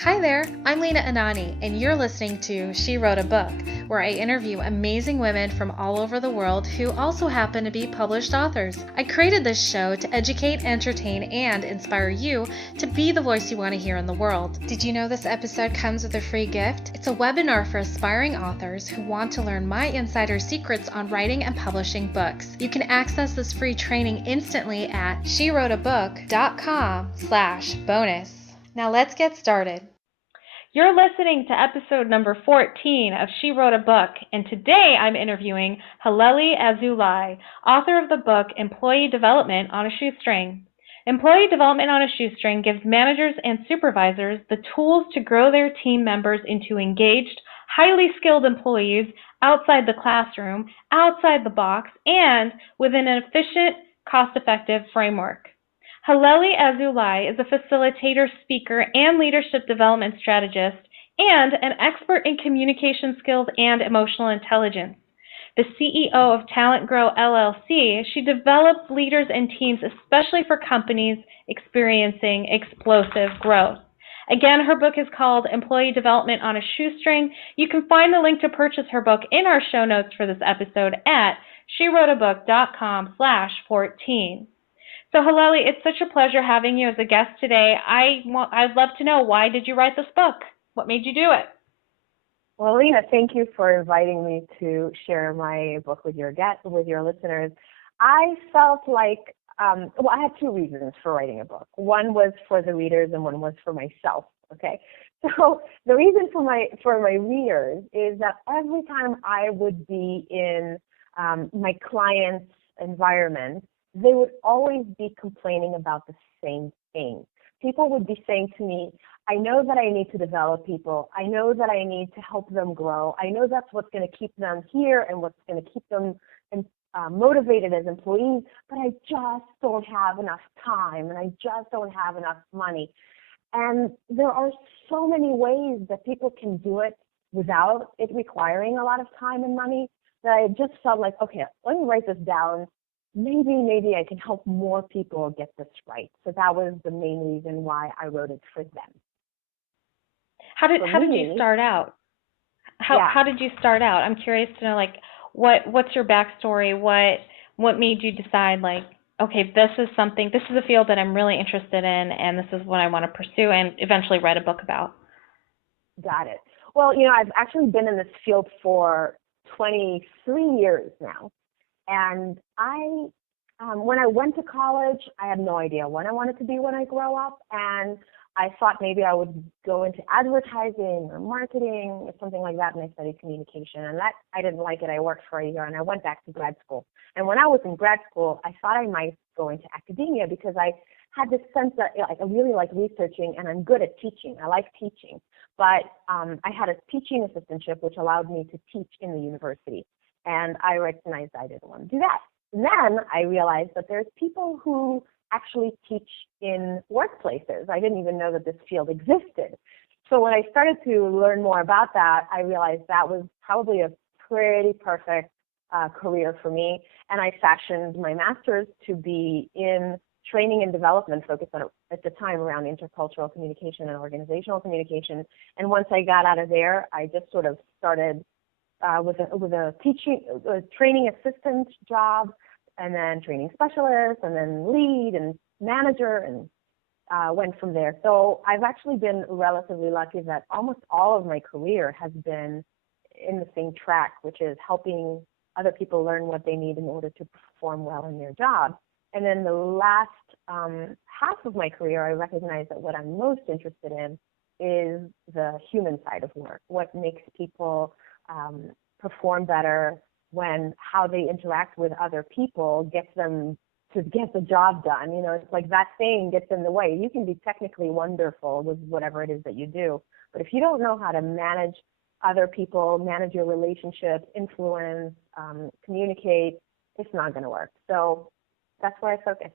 Hi there, I'm Lena Anani, and you're listening to She Wrote a Book, where I interview amazing women from all over the world who also happen to be published authors. I created this show to educate, entertain, and inspire you to be the voice you want to hear in the world. Did you know this episode comes with a free gift? It's a webinar for aspiring authors who want to learn my insider secrets on writing and publishing books. You can access this free training instantly at SheWroteABook.com/bonus. Now let's get started. You're listening to episode number 14 of She Wrote a Book, and today I'm interviewing Halelly Azulay, author of the book Employee Development on a Shoestring. Employee Development on a Shoestring gives managers and supervisors the tools to grow their team members into engaged, highly skilled employees outside the classroom, outside the box, and within an efficient, cost-effective framework. Halelly Azulay is a facilitator, speaker, and leadership development strategist, and an expert in communication skills and emotional intelligence. The CEO of TalentGrow LLC, she develops leaders and teams, especially for companies experiencing explosive growth. Again, her book is called Employee Development on a Shoestring. You can find the link to purchase her book in our show notes for this episode at SheWroteABook.com/14. So, Halelly, it's such a pleasure having you as a guest today. I'd love to know, why did you write this book? What made you do it? Well, Lena, thank you for inviting me to share my book with your listeners. I felt like, I had two reasons for writing a book. One was for the readers, and one was for myself. Okay, so the reason for my readers is that every time I would be in my client's environment, they would always be complaining about the same thing. People would be saying to me, I know that I need to develop people. I know that I need to help them grow. I know that's what's going to keep them here and what's going to keep them motivated as employees, but I just don't have enough time and I just don't have enough money. And there are so many ways that people can do it without it requiring a lot of time and money that I just felt like, okay, let me write this down. Maybe I can help more people get this right. So that was the main reason why I wrote it for them. How did you start out? How did you start out? I'm curious to know, like, what's your backstory? What made you decide, like, okay, this is a field that I'm really interested in, and this is what I want to pursue and eventually write a book about? Got it. Well, I've actually been in this field for 23 years now. And when I went to college, I had no idea what I wanted to be when I grow up. And I thought maybe I would go into advertising or marketing or something like that. And I studied communication. And that, I didn't like it. I worked for a year and I went back to grad school. And when I was in grad school, I thought I might go into academia because I had this sense that I really like researching and I'm good at teaching. I like teaching. But I had a teaching assistantship, which allowed me to teach in the university. And I recognized I didn't want to do that. And then I realized that there's people who actually teach in workplaces. I didn't even know that this field existed. So when I started to learn more about that, I realized that was probably a pretty perfect career for me. And I fashioned my master's to be in training and development, focused on, at the time, around intercultural communication and organizational communication. And once I got out of there, I just sort of started with a training assistant job, and then training specialist, and then lead and manager, and went from there. So I've actually been relatively lucky that almost all of my career has been in the same track, which is helping other people learn what they need in order to perform well in their job. And then the last half of my career, I recognize that what I'm most interested in is the human side of work, what makes people perform better, when how they interact with other people gets them to get the job done. It's like that thing gets in the way. You can be technically wonderful with whatever it is that you do, but if you don't know how to manage other people, manage your relationships, influence, communicate, it's not going to work. So that's where I focus.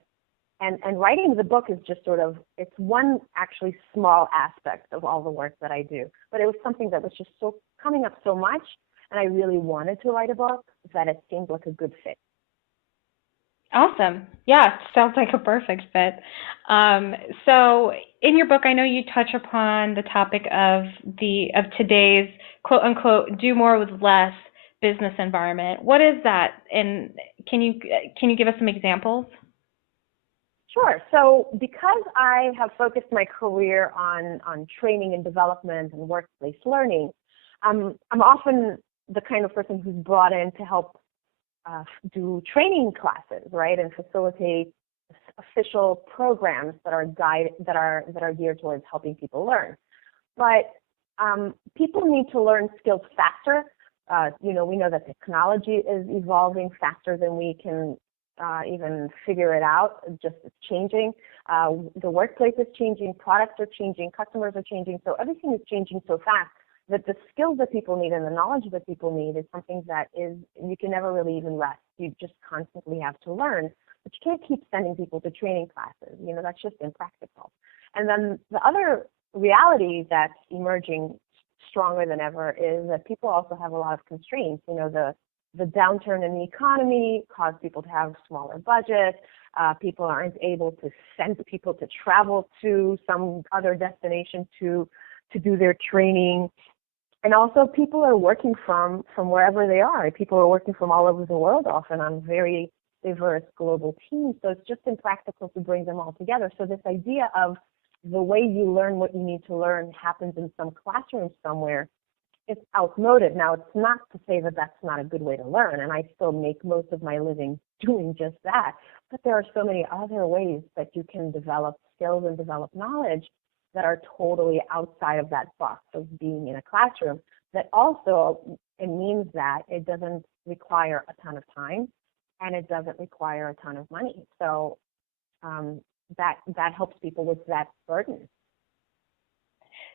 And writing the book is just sort of, it's one actually small aspect of all the work that I do. But it was something that was just so coming up so much, and I really wanted to write a book that it seemed like a good fit. Awesome. Yeah, sounds like a perfect fit. So in your book, I know you touch upon the topic of today's quote unquote do more with less business environment. What is that? And can you give us some examples? Sure. So because I have focused my career on training and development and workplace learning, I'm often the kind of person who's brought in to help do training classes, right, and facilitate official programs that are geared towards helping people learn. But people need to learn skills faster. We know that technology is evolving faster than we can even figure it out. Just it's changing. The workplace is changing. Products are changing. Customers are changing. So everything is changing so fast that the skills that people need and the knowledge that people need is something that is you can never really even rest. You just constantly have to learn. But you can't keep sending people to training classes. That's just impractical. And then the other reality that's emerging stronger than ever is that people also have a lot of constraints. The downturn in the economy caused people to have smaller budgets. People aren't able to send people to travel to some other destination to do their training. And also people are working from wherever they are. People are working from all over the world, often on very diverse global teams. So it's just impractical to bring them all together. So this idea of the way you learn what you need to learn happens in some classroom somewhere, it's outmoded. Now, it's not to say that that's not a good way to learn, and I still make most of my living doing just that. But there are so many other ways that you can develop skills and develop knowledge that are totally outside of that box of being in a classroom. That also, it means that it doesn't require a ton of time, and it doesn't require a ton of money. So that helps people with that burden.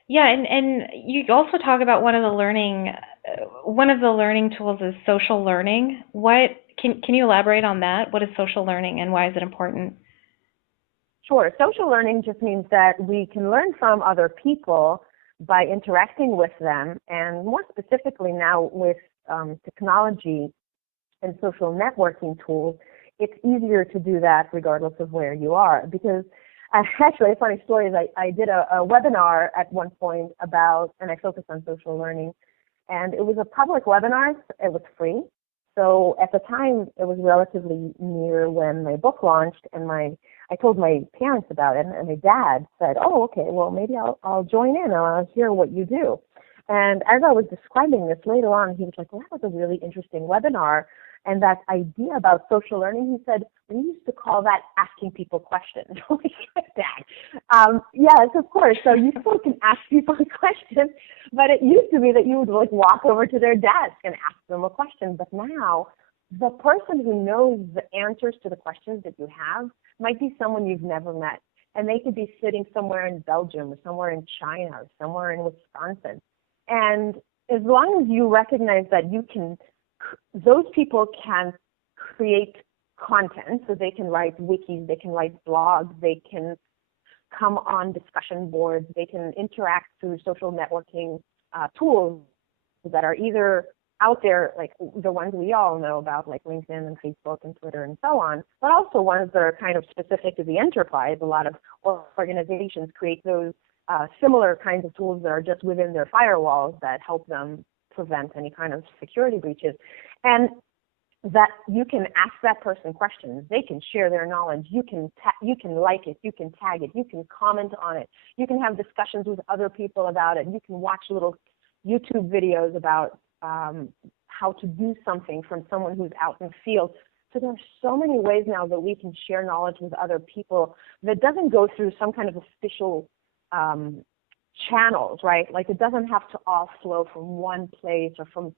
Yeah, and you also talk about one of the learning tools is social learning. What can you elaborate on that? What is social learning and why is it important? Sure. Social learning just means that we can learn from other people by interacting with them, and more specifically now with technology and social networking tools, it's easier to do that regardless of where you are. Because actually, a funny story is I did a webinar at one point and I focused on social learning, and it was a public webinar. It was free. So at the time, it was relatively near when my book launched, and I told my parents about it, and my dad said, "Oh, okay, well maybe I'll join in. I'll hear what you do." And as I was describing this later on, he was like, "Well, that was a really interesting webinar." And that idea about social learning, he said, we used to call that asking people questions. Dad. Yes, of course. So you still can ask people questions, but it used to be that you would walk over to their desk and ask them a question. But now, the person who knows the answers to the questions that you have might be someone you've never met. And they could be sitting somewhere in Belgium or somewhere in China or somewhere in Wisconsin. And as long as you recognize that those people can create content, so they can write wikis, they can write blogs, they can come on discussion boards, they can interact through social networking tools that are either out there, like the ones we all know about, like LinkedIn and Facebook and Twitter and so on, but also ones that are kind of specific to the enterprise. A lot of organizations create those similar kinds of tools that are just within their firewalls that help them prevent any kind of security breaches. And that you can ask that person questions. They can share their knowledge. You can like it. You can tag it. You can comment on it. You can have discussions with other people about it. You can watch little YouTube videos about how to do something from someone who's out in the field. So there are so many ways now that we can share knowledge with other people that doesn't go through some kind of official channels, right? Like it doesn't have to all flow from one place or from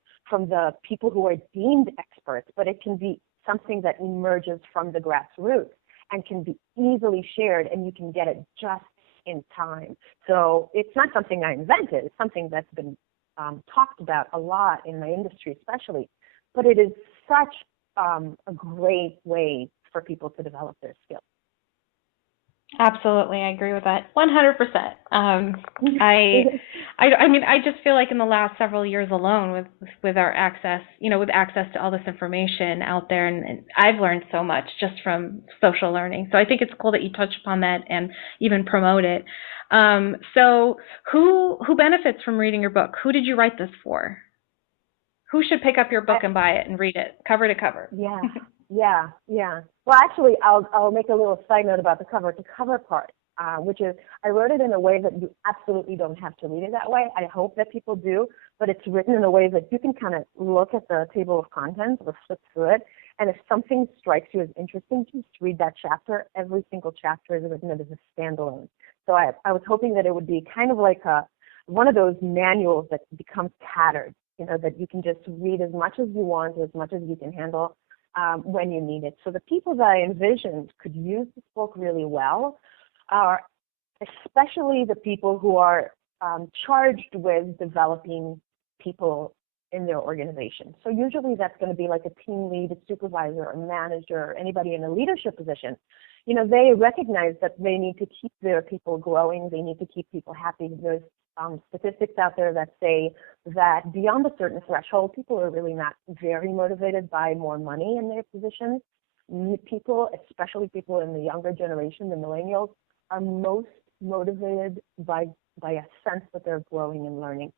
the people who are deemed experts, but it can be something that emerges from the grassroots and can be easily shared, and you can get it just in time. So it's not something I invented. It's something that's been talked about a lot in my industry especially, but it is such a great way for people to develop their skills. Absolutely, I agree with that 100%. I mean, I just feel like in the last several years alone, with our access, with access to all this information out there, and I've learned so much just from social learning. So I think it's cool that you touch upon that and even promote it. So who benefits from reading your book? Who did you write this for? Who should pick up your book and buy it and read it cover to cover? Yeah. Well, actually, I'll make a little side note about the cover to cover part, which is I wrote it in a way that you absolutely don't have to read it that way. I hope that people do, but it's written in a way that you can kind of look at the table of contents or flip through it, and if something strikes you as interesting, just read that chapter. Every single chapter is written as a standalone. So I was hoping that it would be kind of like one of those manuals that becomes tattered, that you can just read as much as you want, as much as you can handle when you need it. So the people that I envisioned could use this book really well are especially the people who are charged with developing people in their organization. So usually that's going to be like a team lead, a supervisor, a manager, anybody in a leadership position. They recognize that they need to keep their people growing. They need to keep people happy. There's statistics out there that say that beyond a certain threshold, people are really not very motivated by more money in their positions. People, especially people in the younger generation, the millennials, are most motivated by a sense that they're growing and learning.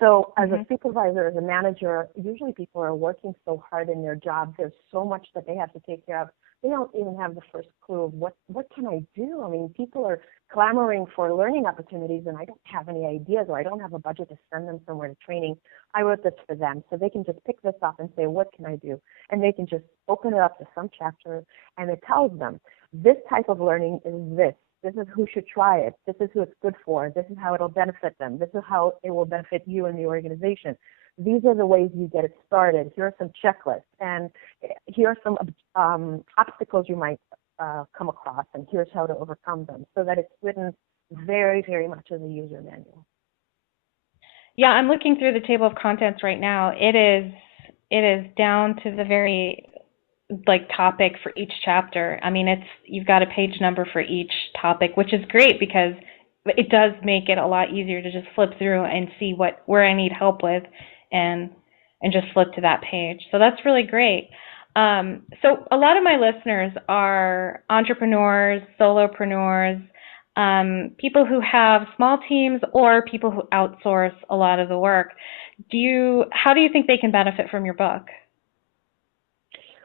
So as a supervisor, as a manager, usually people are working so hard in their job. There's so much that they have to take care of. They don't even have the first clue of what can I do? I mean, people are clamoring for learning opportunities, and I don't have any ideas, or I don't have a budget to send them somewhere to training. I wrote this for them, so they can just pick this up and say, what can I do? And they can just open it up to some chapter, and it tells them, this type of learning is this. This is who should try it. This is who it's good for. This is how it'll benefit them. This is how it will benefit you and the organization. These are the ways you get it started. Here are some checklists, and here are some obstacles you might come across, and here's how to overcome them, so that it's written very, very much as a user manual. Yeah, I'm looking through the table of contents right now. It is down to the very topic for each chapter. I mean, you've got a page number for each topic, which is great because it does make it a lot easier to just flip through and see where I need help with and just flip to that page. So that's really great. So a lot of my listeners are entrepreneurs, solopreneurs, people who have small teams or people who outsource a lot of the work. How do you think they can benefit from your book?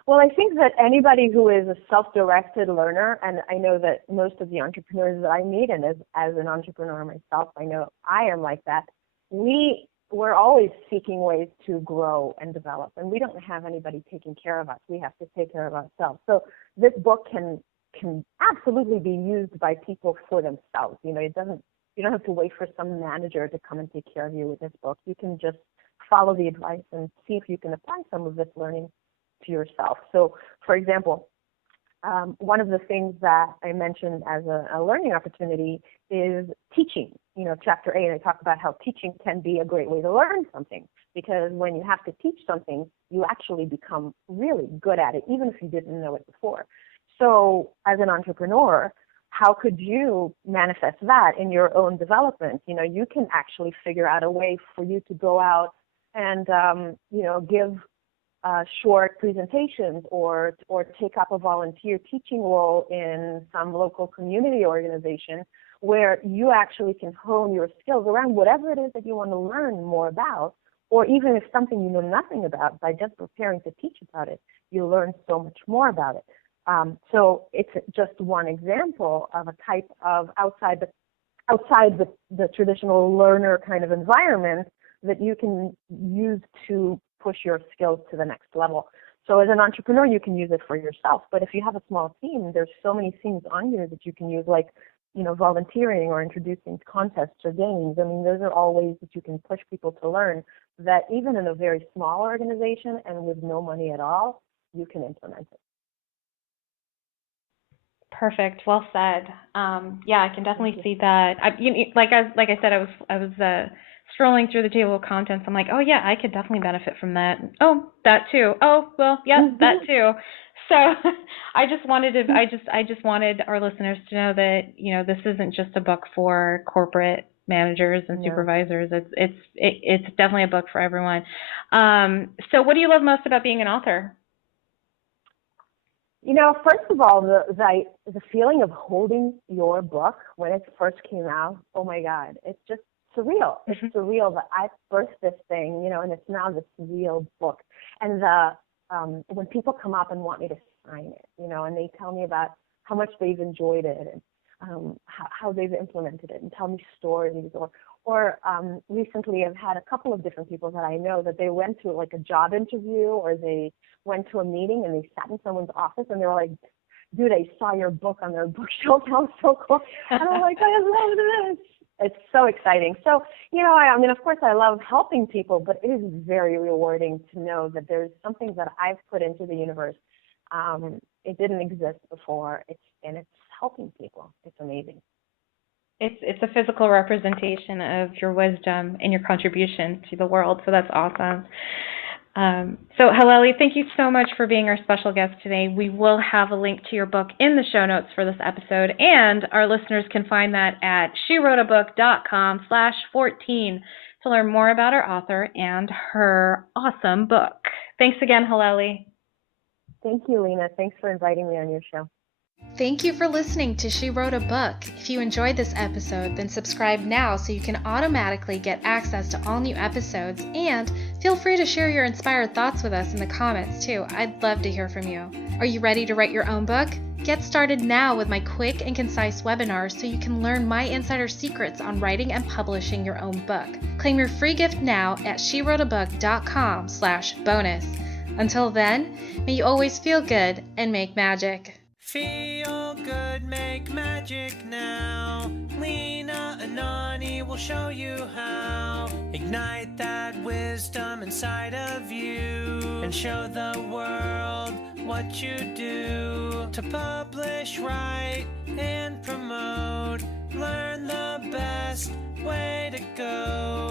Well, I think that anybody who is a self-directed learner, and I know that most of the entrepreneurs that I meet, and as an entrepreneur myself, I know I am like that, we're always seeking ways to grow and develop, and we don't have anybody taking care of us. We have to take care of ourselves. So this book can absolutely be used by people for themselves. You don't have to wait for some manager to come and take care of you with this book. You can just follow the advice and see if you can apply some of this learning to yourself. So, for example, one of the things that I mentioned as a learning opportunity is teaching. Chapter 8, I talk about how teaching can be a great way to learn something, because when you have to teach something, you actually become really good at it, even if you didn't know it before. So, as an entrepreneur, how could you manifest that in your own development? You can actually figure out a way for you to go out and, give short presentations or take up a volunteer teaching role in some local community organization where you actually can hone your skills around whatever it is that you want to learn more about, or even if something you know nothing about, by just preparing to teach about it, you learn so much more about it. So it's just one example of a type of outside the traditional learner kind of environment that you can use to push your skills to the next level. So as an entrepreneur, you can use it for yourself. But if you have a small team, there's so many things on here that you can use, like, volunteering or introducing contests or games. I mean, those are all ways that you can push people to learn that even in a very small organization and with no money at all, you can implement it. Perfect. Well said. Yeah, I can definitely see that. Like I said, I was scrolling through the table of contents. I'm like, oh yeah, I could definitely benefit from that. Oh, that too. Oh, well, yes, that too. So I just wanted our listeners to know that this isn't just a book for corporate managers and No. supervisors. It's definitely a book for everyone. So what do you love most about being an author? First of all, the feeling of holding your book when it first came out, oh my God, it's just surreal. It's surreal that I birthed this thing, and it's now this real book. And when people come up and want me to sign it, and they tell me about how much they've enjoyed it and how they've implemented it and tell me stories, or recently I've had a couple of different people that I know that they went to like a job interview or they went to a meeting and they sat in someone's office and they were like, dude, I saw your book on their bookshelf. That was so cool. And I'm like, I love this. It's so exciting. So, I mean, of course, I love helping people, but it is very rewarding to know that there's something that I've put into the universe. It didn't exist before, and it's helping people. It's amazing. It's a physical representation of your wisdom and your contribution to the world, so that's awesome. So Halelly, thank you so much for being our special guest today. We will have a link to your book in the show notes for this episode, and our listeners can find that at SheWroteABook.com/14 to learn more about our author and her awesome book. Thanks again, Halelly. Thank you, Lena. Thanks for inviting me on your show. Thank you for listening to She Wrote a Book. If you enjoyed this episode, then subscribe now so you can automatically get access to all new episodes, and feel free to share your inspired thoughts with us in the comments too. I'd love to hear from you. Are you ready to write your own book? Get started now with my quick and concise webinars so you can learn my insider secrets on writing and publishing your own book. Claim your free gift now at SheWroteABook.com/bonus. Until then, may you always feel good and make magic. Feel good, make magic now. Lena, Anani will show you how. Ignite that wisdom inside of you and show the world what you do. To publish, write, and promote, learn the best way to go.